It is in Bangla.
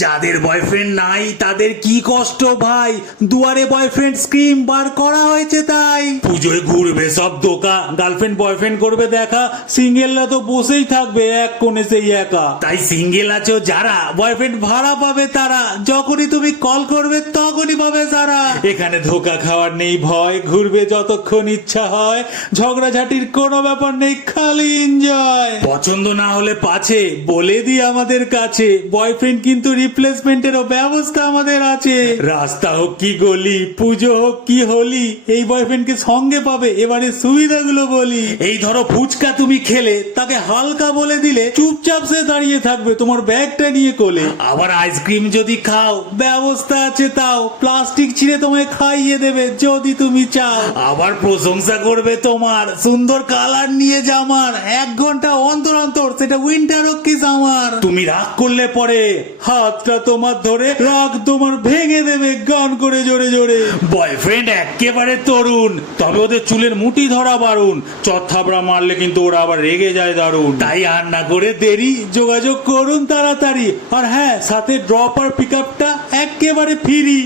যাদের বয়ফ্রেন্ড নাই তাদের কি কষ্ট ভাই, দুয়ারে বয়ফ্রেন্ড স্কিম বার করা হয়েছে তাই। পুজোয় ঘুরবে সব দোকা, গার্লফ্রেন্ড বয়ফ্রেন্ড করবে দেখা, সিঙ্গেলরা তো বসেই থাকবে এক কোণে সেই একা। তাই সিঙ্গেল আছো যারা, বয়ফ্রেন্ড ভাড়া পাবে তারা, যখনই তুমি কল করবে তখনই পাবে সারা। এখানে ধোকা খাওয়ার নেই ভয়, ঘুরবে যতক্ষণ ইচ্ছা হয়, ঝগড়াঝাটির কোনো ব্যাপার নেই, খালি এনজয়। পছন্দ না হলে পাছে বলে দিই আমাদের কাছে, বয়ফ্রেন্ড কিন্তু রিপ্লেসমেন্টেরও ব্যবস্থা আমাদের আছে। রাস্তা হোক কি গলি, পুজো হোক কি হোলি, এই বয়ফ্রেন্ডকে সঙ্গে পাবে। এবারে সুবিধাগুলো বলি, এই ধরো ফুচকা তুমি খেলে, তাকে হালকা বলে দিলে চুপচাপ সে দাঁড়িয়ে থাকবে তোমার ব্যাগটা নিয়ে কোলে। আবার আইসক্রিম যদি খাও, ব্যবস্থা আছে তাও, প্লাস্টিক ছিঁড়ে তোমায় খাইয়ে দেবে যদি তুমি চাও। আবার প্রশংসা করবে তোমার সুন্দর কালার নিয়ে জামার, 1 ঘন্টা অন্তর অন্তর সেটা উইন্টার হোক কি সামার। তুমি রাগ করলে পরে হাতটা তোমার ধরে রাগ তোমার ভেঙে দেবে গান করে জোরে জোরে। বয়ফ্রেন্ড একেবারে তরুণ, তবে ওদের চুলের মুঠি ধরা বারুন, চত্থাবড়া মারলে কিন্তু ওরা আবার রেগে যায় দারুণ। তাই আর না করে দেরি, যোগাযোগ করুন তাড়াতাড়ি। আর হ্যাঁ, সাথে ড্রপ আর পিক আপটা একেবারে ফ্রি।